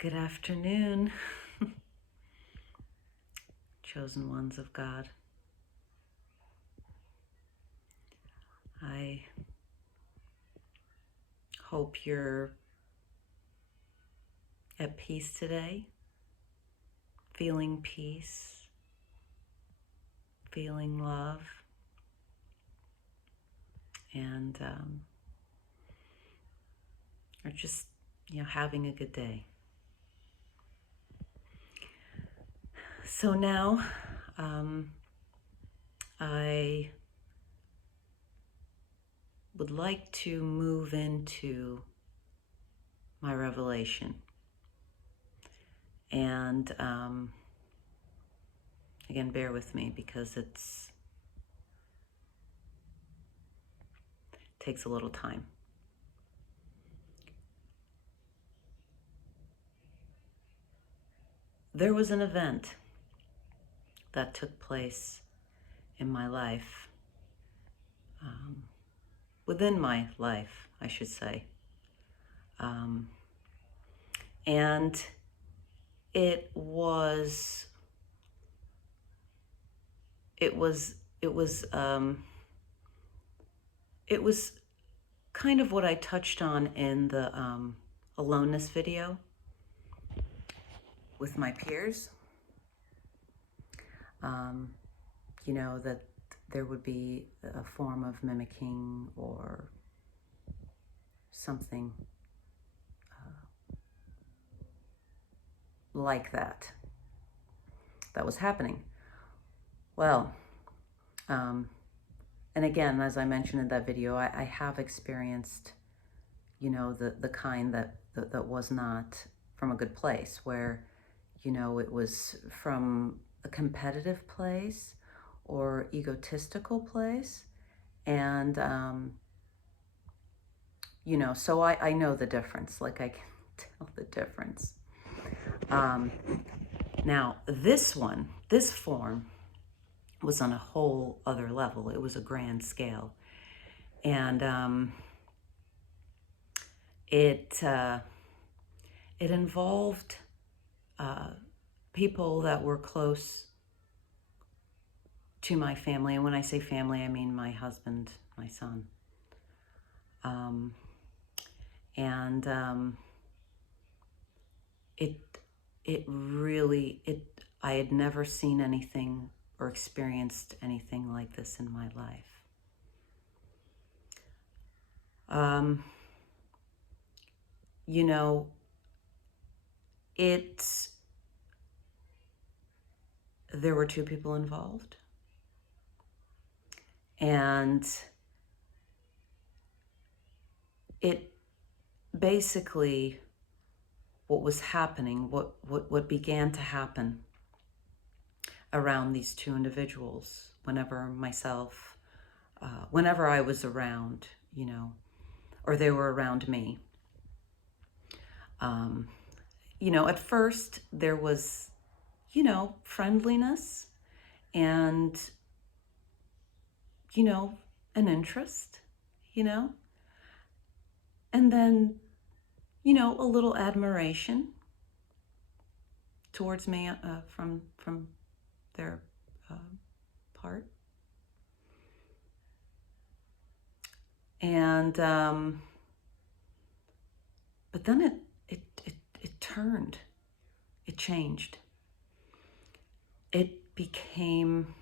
Good afternoon, chosen ones of God. I hope you're at peace today, feeling peace, feeling love, and are just, having a good day. So now, I would like to move into my revelation. And again, bear with me because it takes a little time. There was an event that took place in my life, within my life, I should say. And it was kind of what I touched on in the aloneness video with my peers. That there would be a form of mimicking or something like that was happening. Well, and again, as I mentioned in that video, I have experienced, the kind that was not from a good place, where, it was from a competitive place or egotistical place. And, so I know the difference, like I can tell the difference. Now, this form was on a whole other level. It was a grand scale. And it involved people that were close to my family. And when I say family, I mean my husband, my son. I had never seen anything or experienced anything like this in my life. There were two people involved, and it basically, what was happening, what began to happen around these two individuals, whenever I was around, or they were around me. At first there was, friendliness and, an interest, and then, a little admiration towards me from their part. And but then it turned, it changed. It became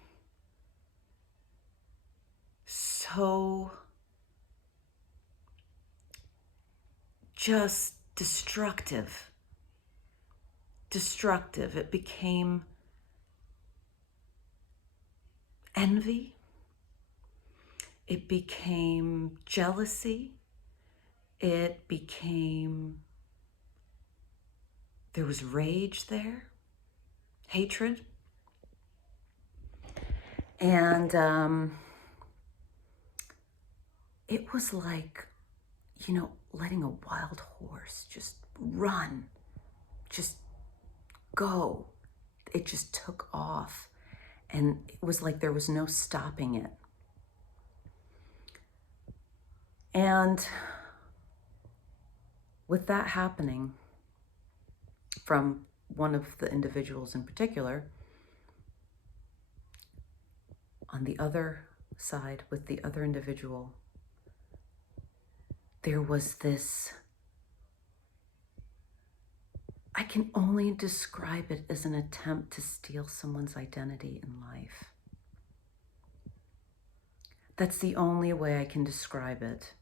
so just destructive. It became envy. It became jealousy. It became, there was rage there, hatred. And it was like, letting a wild horse just run, just go. It just took off. And it was like there was no stopping it. And with that happening, from one of the individuals in particular. On the other side, with the other individual, there was this, I can only describe it as an attempt to steal someone's identity in life. That's the only way I can describe it.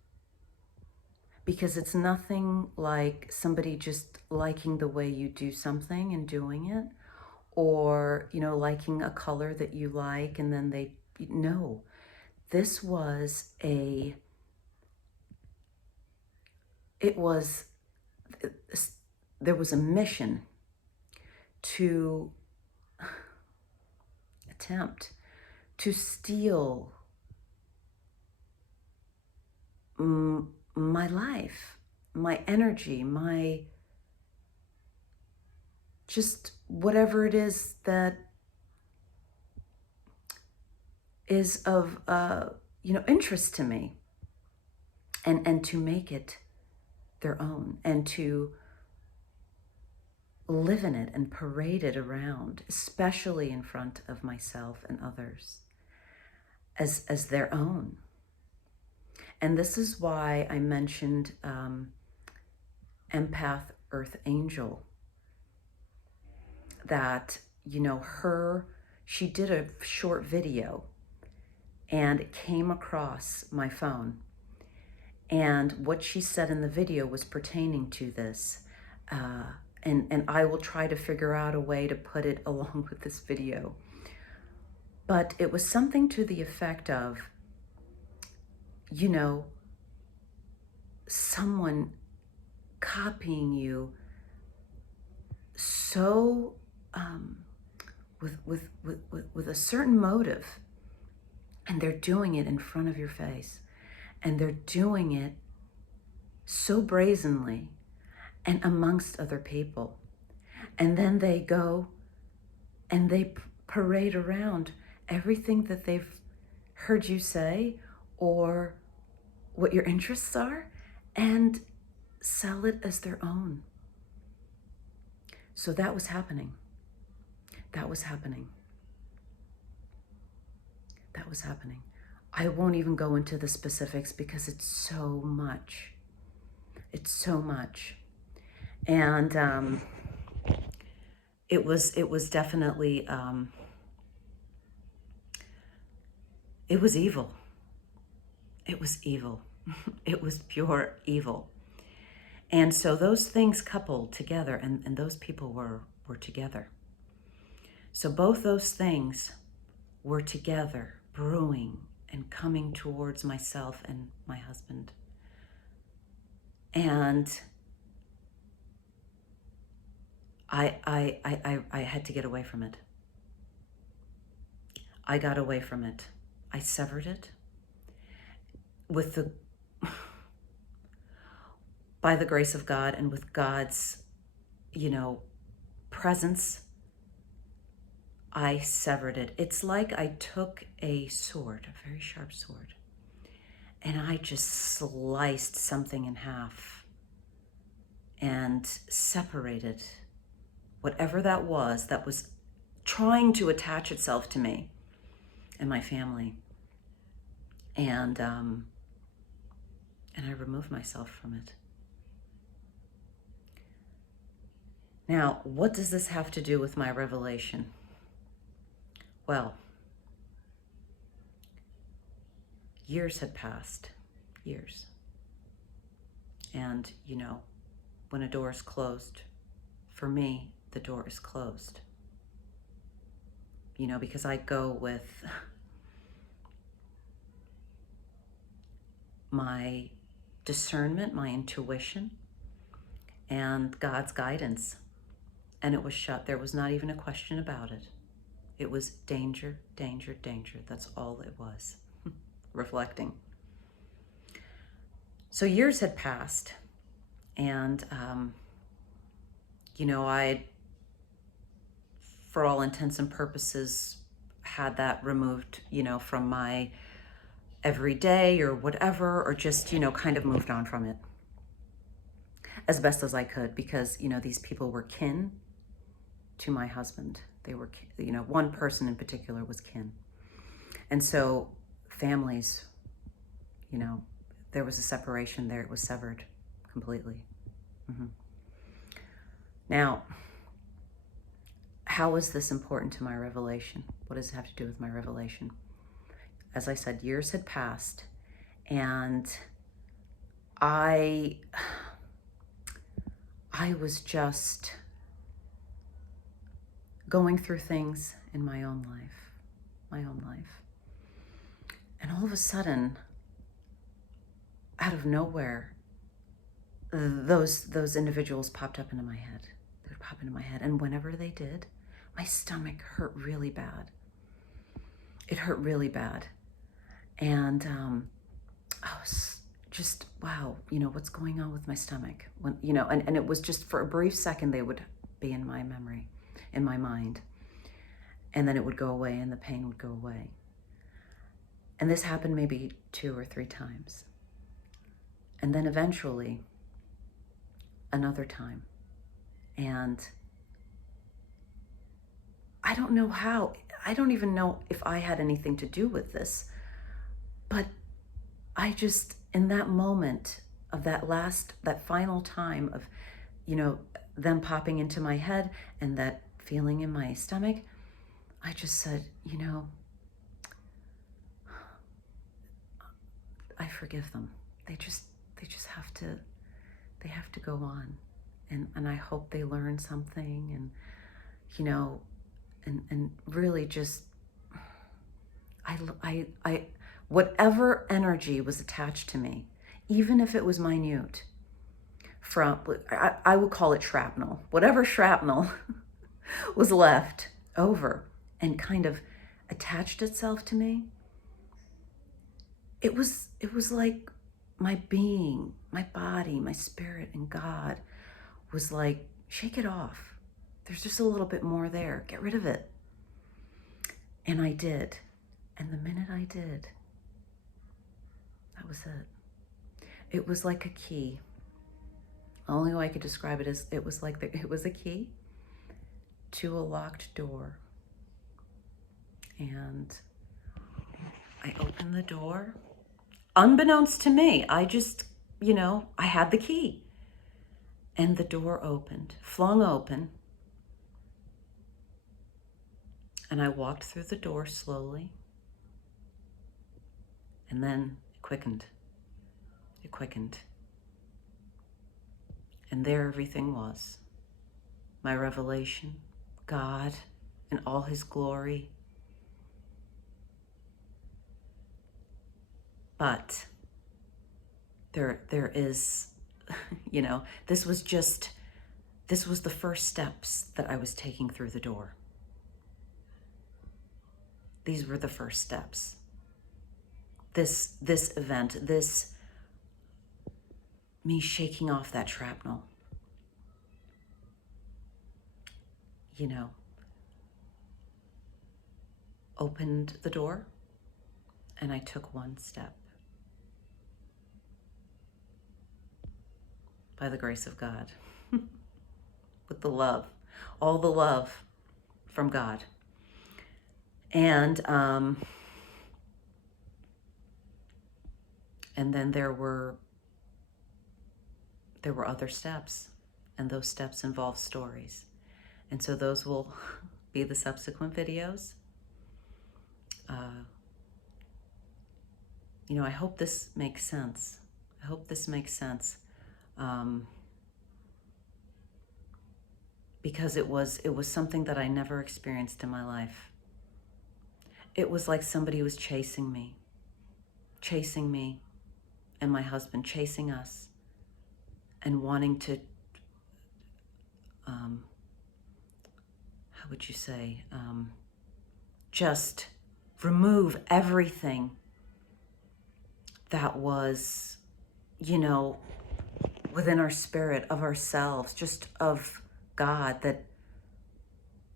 Because it's nothing like somebody just liking the way you do something and doing it, or, liking a color that you like and then no. This was there was a mission to attempt to steal my life, my energy, my just whatever it is that is of interest to me, and to make it their own, and to live in it and parade it around, especially in front of myself and others, as their own. And this is why I mentioned empath earth angel, that she did a short video and it came across my phone, and what she said in the video was pertaining to this, and I will try to figure out a way to put it along with this video. But it was something to the effect of, someone copying you so with a certain motive, and they're doing it in front of your face, and they're doing it so brazenly and amongst other people, and then they go and they parade around everything that they've heard you say or what your interests are, and sell it as their own. So that was happening. That was happening. That was happening. I won't even go into the specifics because it's so much. It's so much. And it was definitely, it was evil. It was evil. It was pure evil. And so those things coupled together, and those people were together. So both those things were together, brewing and coming towards myself and my husband. And I had to get away from it. I got away from it. I severed it by the grace of God and with God's, presence. I severed it. It's like I took a sword, a very sharp sword, and I just sliced something in half and separated whatever that was trying to attach itself to me and my family. And I removed myself from it. Now, what does this have to do with my revelation? Well, years had passed, years. And, when a door is closed, for me, the door is closed. Because I go with my discernment, my intuition, and God's guidance. And it was shut. There was not even a question about it. It was danger, danger, danger. That's all it was. Reflecting. So years had passed, and I, for all intents and purposes, had that removed, from my everyday or whatever, or just, kind of moved on from it. as best as I could, because, these people were kin to my husband. They were, one person in particular was kin. And so families, there was a separation there. It was severed completely. Now, how is this important to my revelation? What does it have to do with my revelation? As I said, years had passed, and I was just going through things in my own life. And all of a sudden, out of nowhere, those individuals popped up into my head. They would pop into my head. And whenever they did, my stomach hurt really bad. It hurt really bad. And I was just, wow, what's going on with my stomach? When, and it was just for a brief second, they would be in my memory, in my mind. And then it would go away and the pain would go away. And this happened maybe 2 or 3 times. And then eventually, another time. And I don't know how, I don't even know if I had anything to do with this, but I just, in that moment of that final time of, them popping into my head and that feeling in my stomach, I just said, I forgive them. They just have to go on. And I hope they learn something, and, and really just, I whatever energy was attached to me, even if it was minute, I would call it shrapnel, whatever shrapnel was left over and kind of attached itself to me, it was like my being, my body, my spirit, and God was like, shake it off. There's just a little bit more there. Get rid of it. And I did. And the minute I did, that was it. It was like a key. The only way I could describe it is it was a key to a locked door. And I opened the door. Unbeknownst to me, I just, I had the key. And the door opened, flung open. And I walked through the door slowly. And then it quickened. It quickened. And there everything was. My revelation, God in all his glory. But there is, this was the first steps that I was taking through the door. These were the first steps. This event, me shaking off that shrapnel, opened the door, and I took one step. By the grace of God, with the love, all the love from God. And then there were other steps, and those steps involve stories. And so those will be the subsequent videos. I hope this makes sense. Because it was something that I never experienced in my life. It was like somebody was chasing me and my husband, chasing us and wanting to, how would you say, just remove everything that was, within our spirit, of ourselves, just of God, that,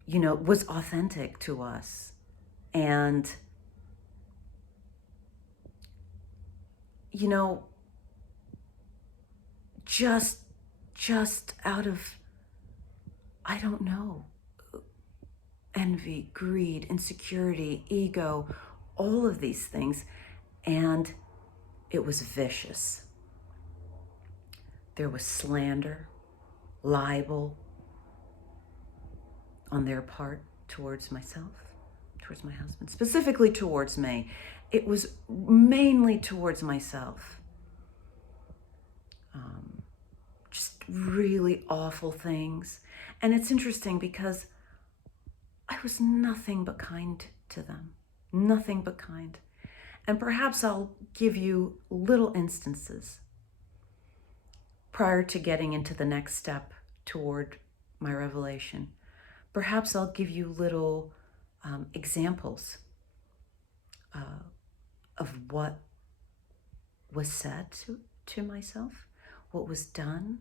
was authentic to us. And, just out of, I don't know, envy, greed, insecurity, ego, all of these things. And it was vicious. There was slander, libel on their part towards myself, towards my husband, specifically towards me. It was mainly towards myself. Just really awful things. And it's interesting because I was nothing but kind to them, nothing but kind. And perhaps I'll give you little instances prior to getting into the next step toward my revelation. Perhaps I'll give you little examples of what was said to myself, what was done,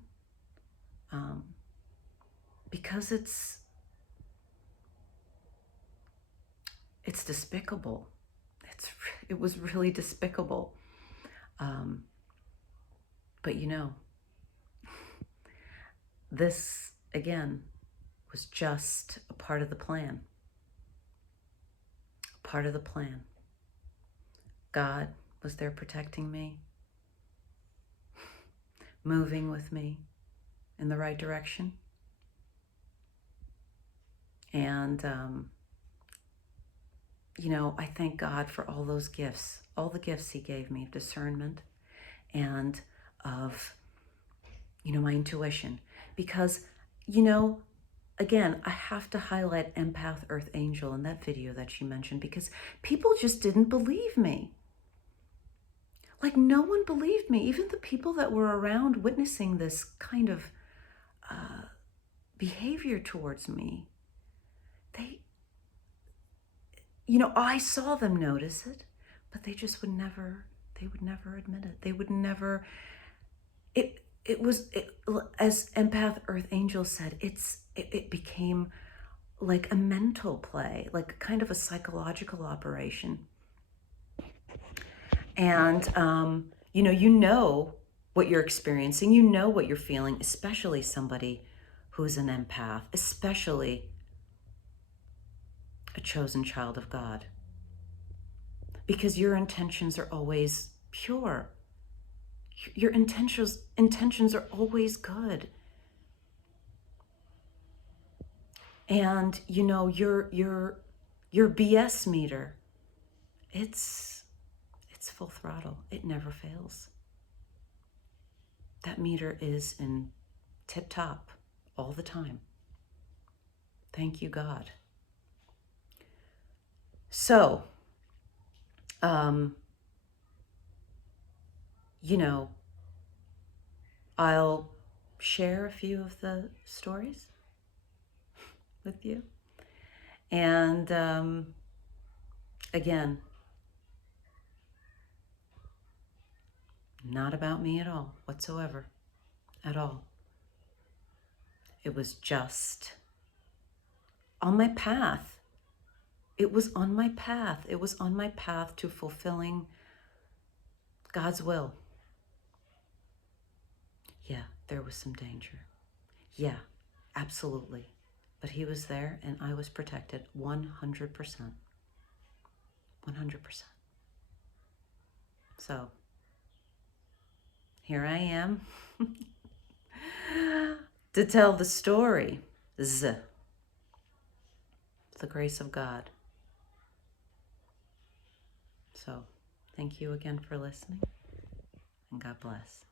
because it's despicable. It was really despicable. But you know, this again was just a part of the plan. A part of the plan. God was there protecting me, moving with me in the right direction. And, you know, I thank God for all those gifts, all the gifts he gave me of discernment and of, you know, my intuition. Because, you know, again, I have to highlight Empath Earth Angel in that video that she mentioned, because people just didn't believe me. Like, no one believed me. Even the people that were around witnessing this kind of behavior towards me, they, you know, I saw them notice it, but they just would never admit it. They would never, it was, as Empath Earth Angel said, it became like a mental play, like kind of a psychological operation. And, you know what you're experiencing, you know what you're feeling, especially somebody who's an empath, especially a chosen child of God. Because your intentions are always pure. Your intentions are always good. And, you know, your BS meter, it's full throttle. It never fails. That meter is in tip top all the time. Thank you, God. So, you know, I'll share a few of the stories with you. And again, not about me at all, whatsoever, at all. It was just on my path. It was on my path. It was on my path to fulfilling God's will. Yeah, there was some danger. Yeah, absolutely. But he was there and I was protected 100%. 100%. So, here I am to tell the story. The grace of God. So, thank you again for listening, and God bless.